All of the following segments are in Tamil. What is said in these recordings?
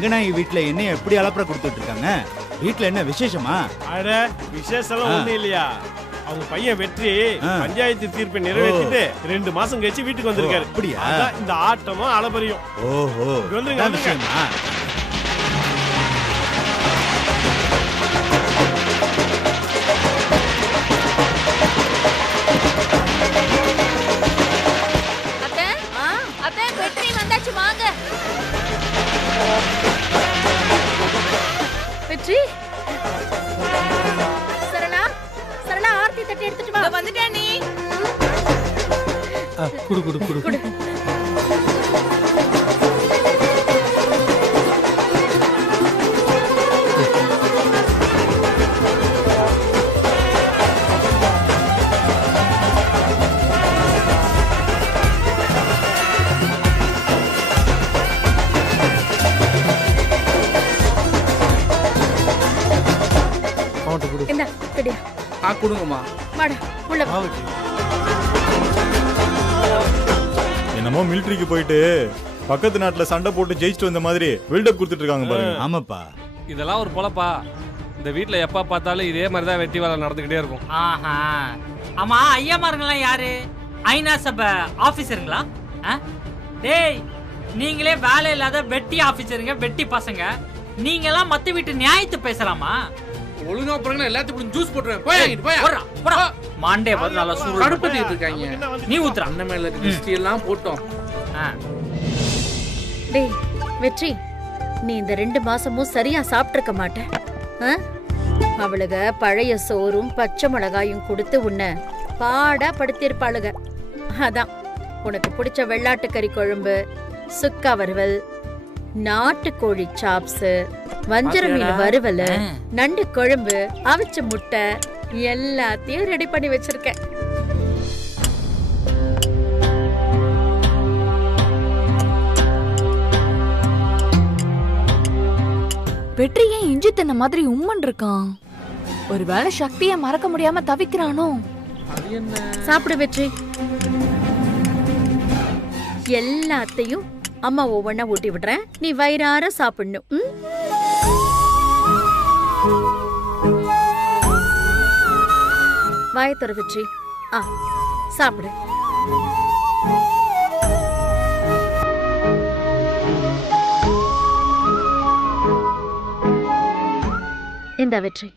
ரங்கநாயகி வீட்டுல என்ன எப்படி அலப்பற கொடுத்துட்டு இருக்காங்க? வீட்டுல என்ன விசேஷமா? அட விசேஷம் ஒண்ணும் இல்லையா, அவங்க பையன் வெற்றி பஞ்சாயத்து தீர்ப்பை நிறைவேற்றிட்டு 2 மாசம் கழிச்சு வீட்டுக்கு வந்திருக்காரு. அப்படியா? இந்த ஆட்டமும் அலபரியும். ஓஹோ, வந்துருங்க. வெற்றி, சரளா, சரளா ஆர்த்தி தட்டி எடுத்துட்டு வா. வந்துட்டேன் நீ. குடு குடு குடு குடு. கொடுங்கம்மா. என்னமோ மிலிட்டரிக்கு போயிட்டு பக்கத்து நாட்டுல சண்டை போட்டு ஜெயிச்சுட்டு வந்த மாதிரி பில்டப் கொடுத்துட்டு இருக்காங்க பாருங்க. ஆமாப்பா, இதெல்லாம் ஒரு பொழப்பா? இந்த வீட்டுல எப்ப பார்த்தாலும் இதே மாதிரிதான் வெட்டி வேலை நடந்துகிட்டே இருக்கும். ஆமா, ஐயாமாருங்கெல்லாம் யாரு? ஐநா சபை ஆபீசருங்களா? டேய், நீங்களே வேலை இல்லாத வெட்டி ஆபீசருங்க, வெட்டி பசங்க. நீங்க எல்லாம் மத்த வீட்டு நியாயத்தை பேசலாமா? ஒழுங்கா போறீங்க, எல்லாத்துக்கும் ஜூஸ் போடுறேன். போய் அங்கிட்டு போய். போடா மாண்டே வந்து நல்லா சூடு கடுப்பத்திட்டு இருக்காங்க. நீ ஊத்துற அண்ணன் மேல இருக்க திஷ்டி எல்லாம் போட்டோம். டேய் வெற்றி, நீ இந்த 2 மாசமும் சரியா சாப்பிட்டிருக்க மாட்ட. அவளுக பழைய சோறும் பச்சை மிளகாயும் கொடுத்து உன்னை பாடா படுத்திருப்பாளுக. அதான் உனக்கு பிடிச்ச வெள்ளாட்டுக்கறி குழம்பு, சுக்கா வறுவல், நாட்டுக்கோழி சாப்ஸ், வஞ்சர மீன் வறுவல், நண்டு குழம்பு, அவிச்ச முட்டை எல்லாத்தையும் ரெடி பண்ணி வச்சிருக்கேன். வெற்றி ஏன் இஞ்சி தின்ன மாதிரி உம்மன் இருக்கான்? ஒருவேளை சக்தியை மறக்க முடியாம தவிக்கிறானோ? சாப்பிடு வெற்றி. எல்லாத்தையும் அம்மா ஒவ்வொன்னா ஊட்டி விடுறேன், நீ வயிறார சாப்பிடணும். வாயை திற வெற்றி. சாப்பிடு. இந்த வெற்றி.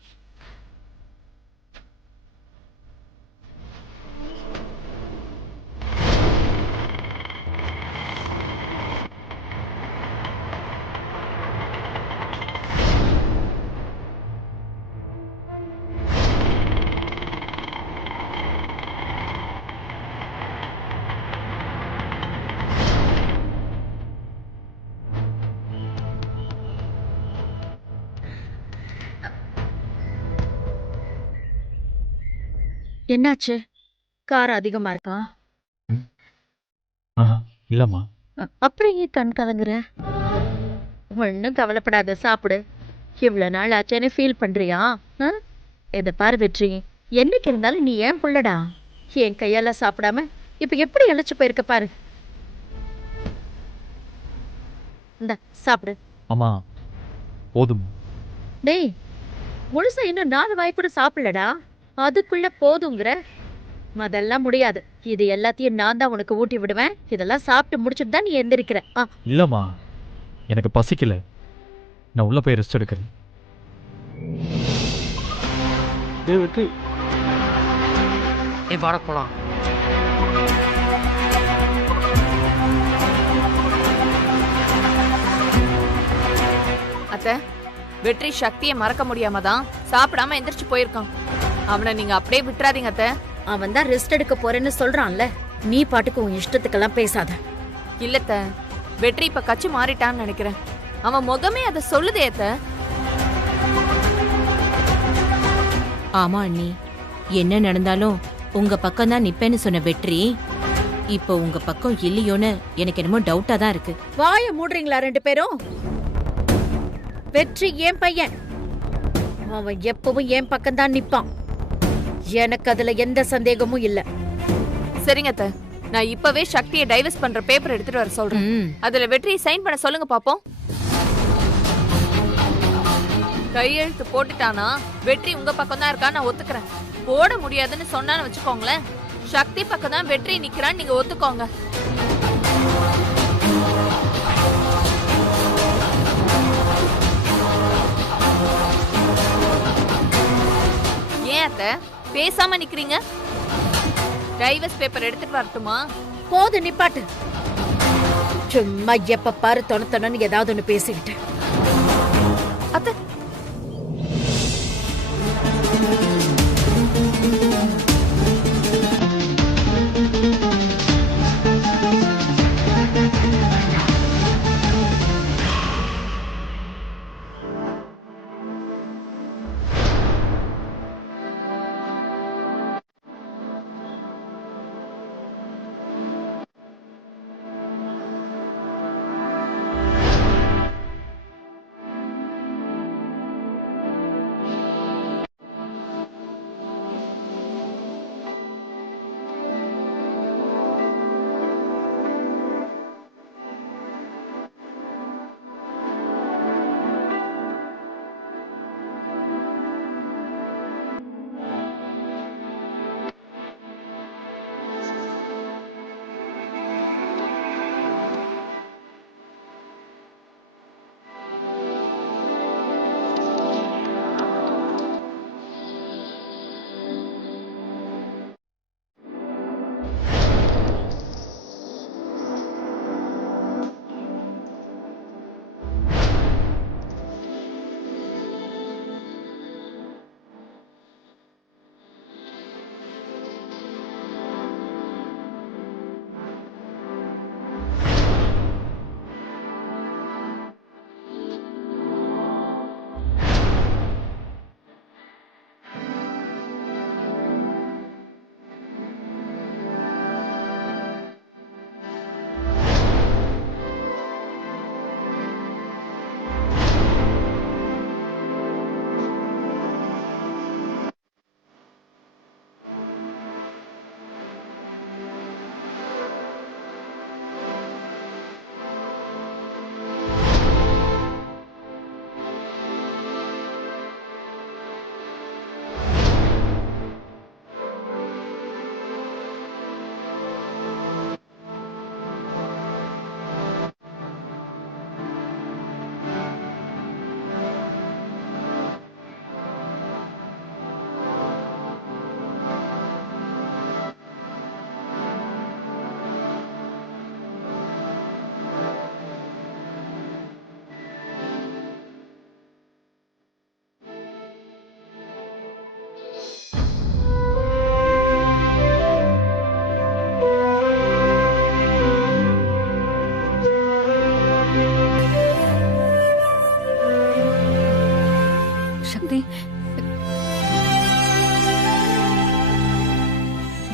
என்னாச்சு? காரம் அதிகமா இருக்கா? இல்லம்மா. அப்படியே கண் கலங்குற? ஒன்னும் கவலைப்படாத, சாப்பிடு. இவ்வளவு நாள் ஆச்சேன்னு ஃபீல் பண்றியா? இதை பாரு வெற்றி, என்னைக்கு இருந்தாலும் நீ ஏன் புள்ளடா. என் கையால சாப்பிடாம இப்ப எப்படி இழைச்சு போயிருக்க பாரு. இந்த சாப்பிடு. அம்மா போதும். டேய், முழுசா இன்னும் 4 வாய் கூட சாப்பிடலடா, அதுக்குள்ள போதுங்கிற? அதெல்லாம் முடியாது. இது எல்லாத்தையும் நான் தான் உனக்கு ஊட்டி விடுவேன். இதெல்லாம் சாப்பிட்டு முடிச்சுட்டு தான் நீ எந்திரிக்கிற. இல்லம்மா, எனக்கு பசிக்கல. நான் உள்ள போய் ரெஸ்ட் எடுக்கிறேன். வாட போலாம். அத்தை, வெற்றி சக்தியை மறக்க முடியாம தான் சாப்பிடாம எந்திரிச்சு போயிருக்கான். அவனை நீங்க அப்படியே விட்டுறாதீங்க அத்தை. அவன் தான் ரெஸ்ட் எடுக்க போறேன்னு சொல்றான்ல, நீ பாட்டுக்கு உன் இஷ்டத்துக்கெல்லாம் பேசாத. இல்லத்த, வெற்றி இப்ப கட்சி மாறிட்டான்னு நினைக்கிறேன். அவன் முகமே அதை சொல்லுதே அத்தை. ஆமா அண்ணி, என்ன நடந்தாலும் உங்க பக்கம் தான் நிப்பேன்னு சொன்ன வெற்றி இப்போ உங்க பக்கம் இல்லையோன்னு எனக்கு என்னமோ டவுட்டா தான் இருக்கு. வாய மூடுறீங்களா 2 பேரும்? வெற்றி என் பையன், அவன் எப்பவும் என் பக்கம் தான் நிப்பான். எனக்கு அதுல எந்த சந்தேகமும் இல்ல. சரிங்க அத்தை, நான் இப்பவே சக்தியை டைவர்ஸ் பண்ற பேப்பர் எடுத்துட்டு வர சொல்றேன். அதுல வெற்றியை சைன் பண்ண சொல்லுங்க பாப்போம். கையெழுத்து போட்டுட்டானா வெற்றி உங்க பக்கம் தான் இருக்கா நான் ஒத்துக்கிறேன். போட முடியாதுன்னு சொன்னான்னு வச்சுக்கோங்களேன், சக்தி பக்கம் தான் வெற்றி நிக்கிறான்னு நீங்க ஒத்துக்கோங்க. ஏன் அத்தை பேசாம நிக்கிறீங்க? டைவர்ஸ் பேப்பர் எடுத்துட்டு வரட்டுமா? போது நிப்பாட்டு. சும்மா எப்ப பாரு தொணன்னு ஏதாவது ஒண்ணு பேசிக்கிட்டு. அத்தை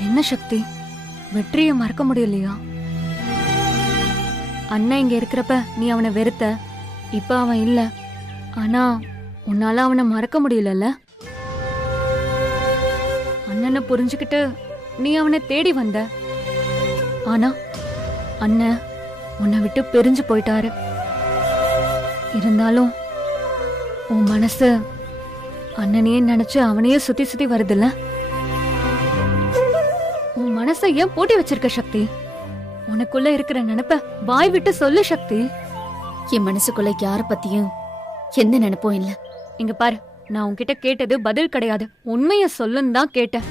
என்ன சக்தி, வெற்றியை மறக்க முடியலையா? அண்ணன் இங்க இருக்கிறப்ப நீ அவனை வெறுத்த, இப்ப அவன் இல்ல. ஆனா உன்னால அவனை மறக்க முடியலல்ல? அண்ணனை புரிஞ்சுக்கிட்டு நீ அவனை தேடி வந்த. ஆனா அண்ணன் உன்னை விட்டு பிரிஞ்சு போயிட்டாரு. இருந்தாலும் உன் மனசு அண்ணனையே நினைச்சு அவனையே சுத்தி சுத்தி வருதுல்ல? உன் மனசை ஏன் பூட்டி வச்சிருக்க சக்தி? உனக்குள்ள இருக்கிற நினைப்ப வாய் விட்டு சொல்லு சக்தி. என் மனசுக்குள்ள யார பத்தியும் எந்த நினைப்பும் இல்ல. இங்க பாரு, நான் உன்கிட்ட கேட்டது பதில் கிடையாது, உண்மைய சொல்லுன்னு தான் கேட்டேன்.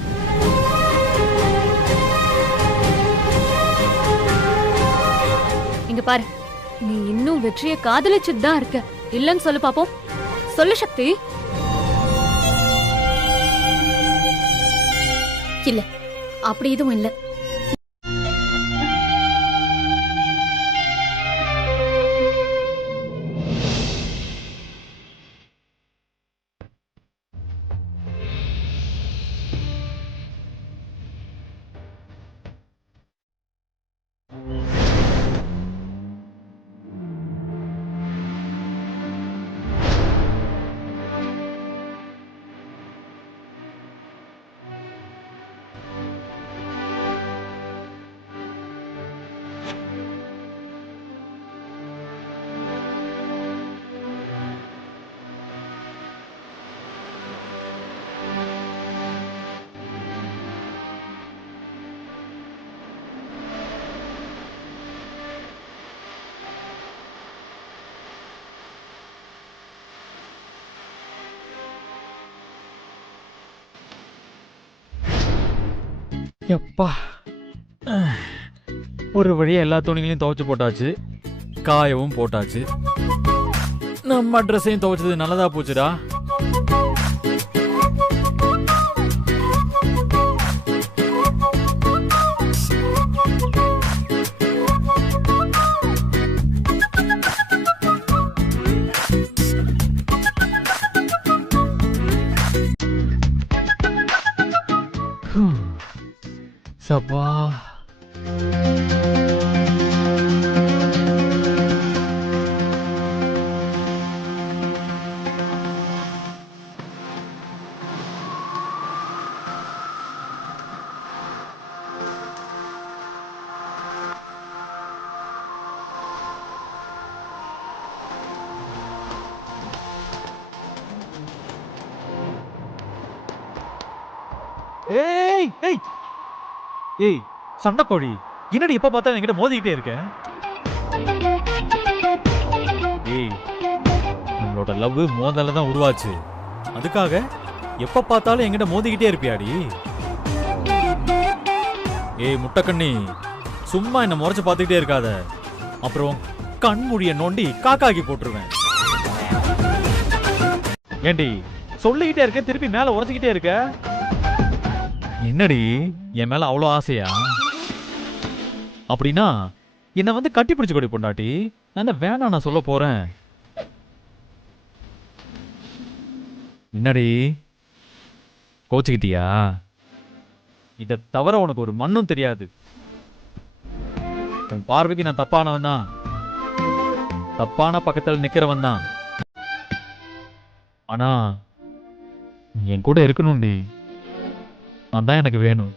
இங்க பாரு, நீ இன்னும் வெற்றியை காதலிச்சுட்டு தான் இருக்க. இல்லன்னு சொல்லு பாப்போம். சொல்லு சக்தி. இல்ல, அப்படி எதுவும் இல்ல. எப்பா ஒரு வழியா எல்லா துணிகளையும் துவைச்சு போட்டாச்சு, காயவும் போட்டாச்சு. நம்ம ட்ரெஸ்ஸையும் துவைச்சது நல்லதா போச்சுடா. சப்பா ஏய் ஏய் ஏய் சண்டைக்கோழி, என்னடி எப்ப பார்த்தா என்கிட்ட மோதிக்கிட்டே இருக்க? ஏய், நம்மளோட லவ் மோதல்ல தான் உருவாச்சு. அதுக்காக எப்ப பார்த்தாலும் என்கிட்ட மோதிக்கிட்டே இருப்பியாடி? ஏய் முட்டைக்கண்ணி, சும்மா என்ன முறைச்சு பார்த்துக்கிட்டே இருக்காத. அப்புறம் கண்மூடிய நோண்டி காக்காக்கி போட்டுருவேன். ஏண்டி சொல்லிக்கிட்டே இருக்க, திருப்பி மேல உரைச்சிக்கிட்டே இருக்க? என்னடி என் மேல அவ்வளோ ஆசையா? அப்படின்னா என்னை வந்து கட்டி பிடிச்சு கொடி பொண்டாட்டி. நான் வேணாம் நான் சொல்ல போறேன். என்னடி கோச்சுக்கிட்டியா? இதை தவிர உனக்கு ஒரு மண்ணும் தெரியாது. உன் பார்வைக்கு நான் தப்பானவன் தான், தப்பான பக்கத்தில் நிக்கிறவன் தான். ஆனா என் கூட இருக்கணும்டி, அதான் எனக்கு வேணும்.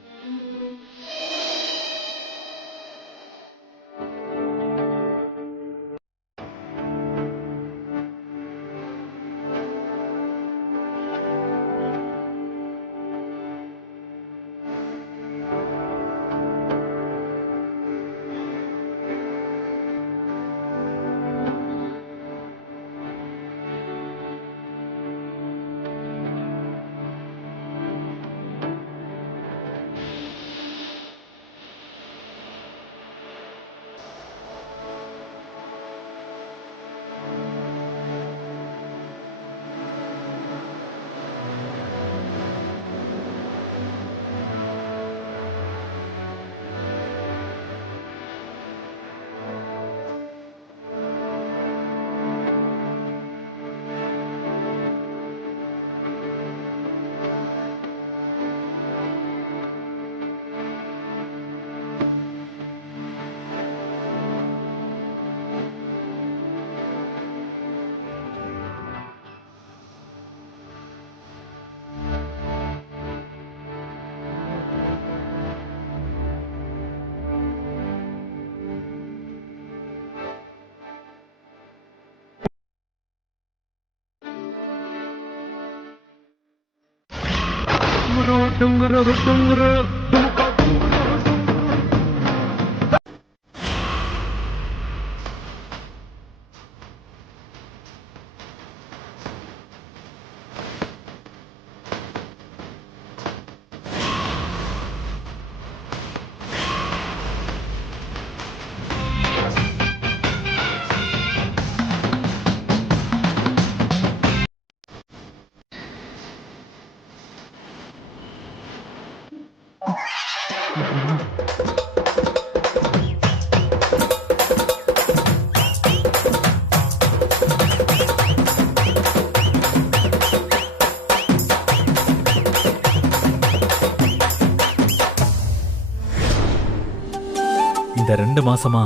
இந்த 2 மாசமா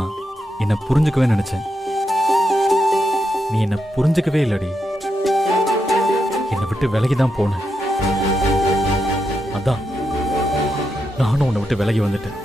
என்ன புரிஞ்சுக்கவே நினைச்சேன். நீ என்ன புரிஞ்சுக்கவே இல்லடி. என்னை விட்டு விலகிதான் போன. அதான் நானும் உன்னை விட்டு விலகி வந்துட்டேன்.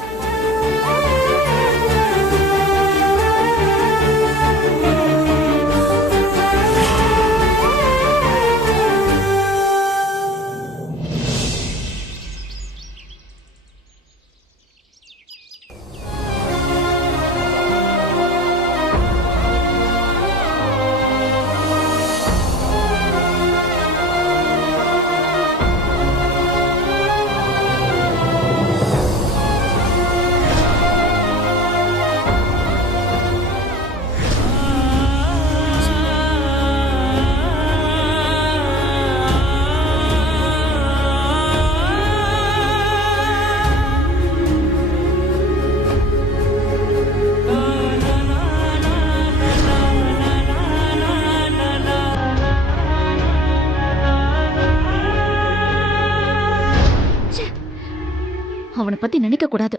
அவனை பத்தி நினைக்க கூடாது.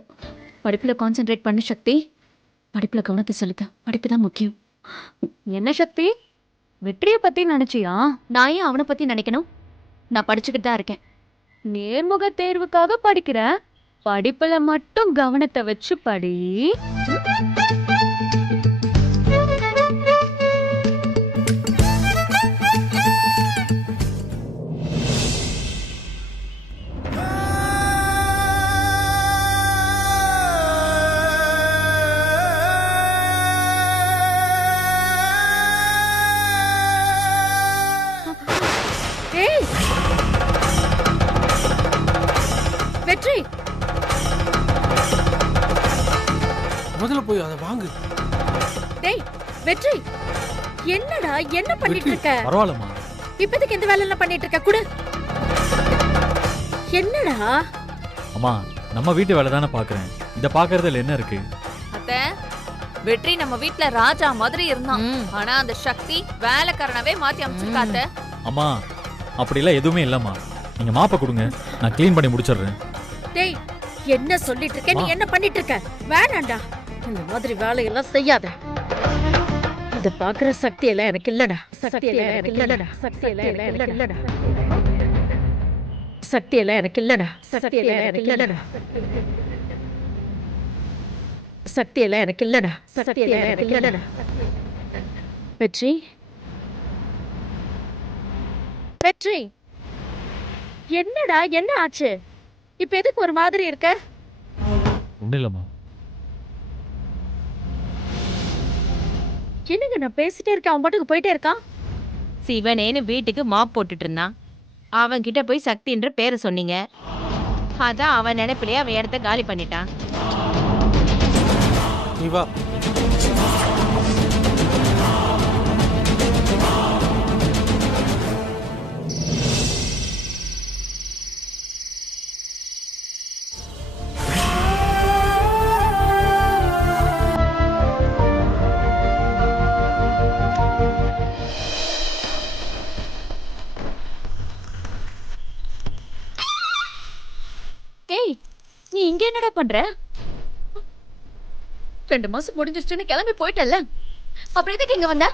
படிப்புல கான்சென்ட்ரேட் பண்ண சக்தி. படிப்புல கவனத்தை செலுத்த. படிப்பு தான் முக்கியம். என்ன சக்தி, வெற்றியை பத்தி நினைச்சியா? நான் ஏன் அவனை பத்தி நினைக்கணும்? நான் படிச்சுக்கிட்டு தான் இருக்கேன். நேர்முக தேர்வுக்காக படிக்கிற. படிப்புல மட்டும் கவனத்தை வச்சு படி. ஏய் வெற்றி, முதல்ல போய் அதை வாங்கு. டேய் வெற்றி, என்னடா என்ன பண்ணிட்டு இருக்க? பரவாயில்லம்மா. இப்போதைக்கு இந்த வேலை எல்லாம் பண்ணிட்டு இருக்க குடு. என்னடா? அம்மா, நம்ம வீட்டு வேலை தானே பாக்குறேன். இத பாக்குறதுல என்ன இருக்கு? அத்தை, வெற்றி நம்ம வீட்ல ராஜா மாதிரி இருந்தான். ஆனா அந்த சக்தி வேலைக்காரனவே மாத்தி அமைச்சிருக்காத்த. அம்மா, அப்படிலாம் எதுவுமே இல்லம்மா. நீங்க மாப்ப கொடுங்க, நான் க்ளீன் பண்ணி முடிச்சிடுறேன். டேய் என்ன சொல்லிட்டு இருக்க? நீ என்ன பண்ணிட்டு இருக்க? வேணாண்டா, இந்த மாதிரி வேலையெல்லாம் செய்யாத. இத பாக்குற சக்தி எல்லாம் எனக்கு இல்லடா. சக்தி எல்லாம் எனக்கு இல்லடா. சக்தி எல்லாம் எனக்கு இல்லடா. சக்தி எல்லாம் எனக்கு இல்லடா. சக்தி எல்லாம் எனக்கு இல்லடா. சக்தி எல்லாம் எனக்கு இல்லடா. சக்தி எல்லாம் எனக்கு இல்லடா. வெற்றி, வெற்றி, என்னடா என்ன ஆச்சு? இப்ப எதுக்கு ஒரு மாதிரி இருக்க? ஒன்றும் இல்லம்மா. என்னங்க நான் பேசிட்டே இருக்கேன், அவன் பாட்டுக்கு போயிட்டே இருக்கான். சிவனேன்னு வீட்டுக்கு மாப் போட்டுட்டு இருந்தான். அவன் கிட்ட போய் சக்தின்ற பேரை சொன்னீங்க. அதான் அவன் நினைப்பிலே அவன் இடத்த காலி பண்ணிட்டான். நீ வா. ஏய், நீ இங்க என்னடா பண்ற? 2 மாசம் முடிஞ்சிருச்சுன்னு கிளம்பி போயிட்டல்ல, அப்புறம் எதுக்கு இங்க வந்த?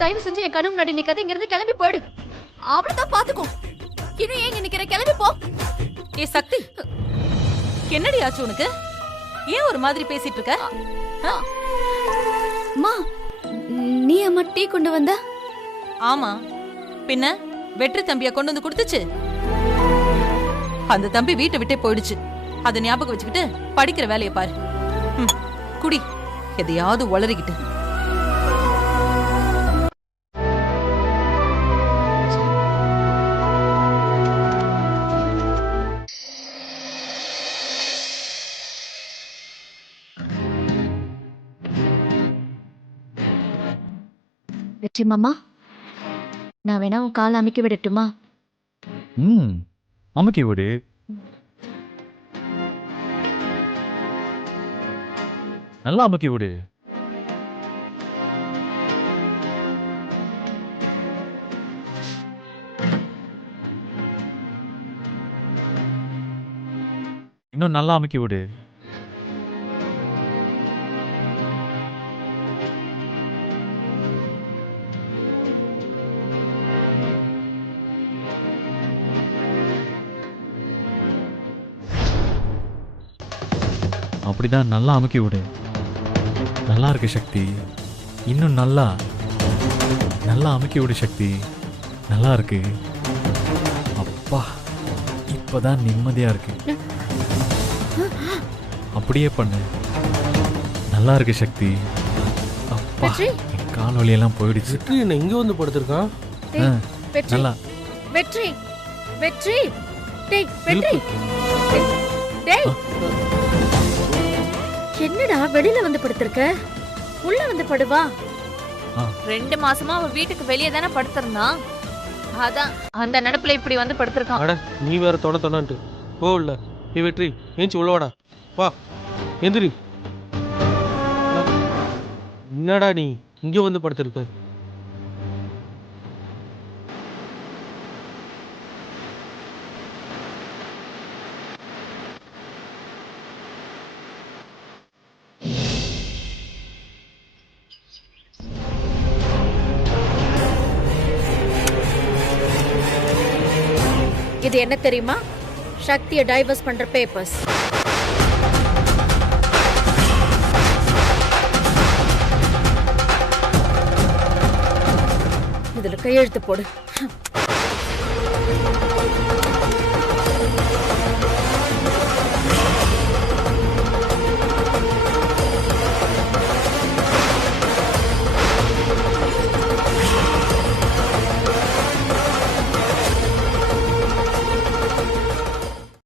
தயவு செஞ்சு என் கனவு முன்னாடி நிக்காத, இங்க இருந்து கிளம்பி போயிடு. அவ்வளவுதான் பாத்துக்கோ. இன்னும் ஏங்க நிக்கிற? கிளம்பி போ. ஏ சக்தி, என்னடி ஆச்சு உனக்கு? ஏன் ஒரு மாதிரி பேசிட்டு இருக்க? அம்மா, நீ அம்மா டீ கொண்டு வந்த? ஆமா, பின்ன வெற்றி தம்பியா கொண்டு வந்து கொடுத்துச்சு. அந்த தம்பி வீட்டை விட்டே போயிடுச்சு. அதை ஞாபகம் வச்சுக்கிட்டு படிக்கிற வேலையை பாரு. குடி, எதையாவது உளறிக்கிட்டு. வெற்றி மாமா, நான் வேணா உன் கால் அமைக்க விடட்டுமா? அமுக்கி விடு. நல்லா அமுக்கி விடு. இன்னும் நல்லா அமுக்கி விடு. அப்படிதான் நல்லா அமுக்கி விடு. நல்லா இருக்கு சக்தி. இன்னும் நல்லா நல்லா அமுக்கி விடு சக்தி. நல்லா இருக்கு. அப்பா, இப்பதான் நிம்மதியா இருக்கு. அப்படியே பண்ணு. நல்லா இருக்கு சக்தி. அப்பா, என் கால் வலியெல்லாம் போயிடுச்சு. வெற்றி என்ன இங்க வந்து படுத்திருக்கான்? நல்லா. வெற்றி, வெற்றி, டேய் வெற்றி, டேய் என்னடா வெளியில வந்து படுத்திருக்க? உள்ள வந்து படுவா. 2 மாசமா அவ வீட்டுக்கு வெளியே தானே படுத்திருந்தான். அதான் அந்த நடப்புல இப்படி வந்து படுத்திருக்கான். அட, நீ வேற தொடான்ட்டு போ. இல்ல ஏ வெற்றி, ஏஞ்சி உள்ள வாடா. வா, எந்திரி. என்னடா நீ இங்க வந்து படுத்திருக்க? இது என்ன தெரியுமா? சக்தியை டைவர்ஸ் பண்ற பேப்பர்ஸ். இதுல கையெழுத்து போடு.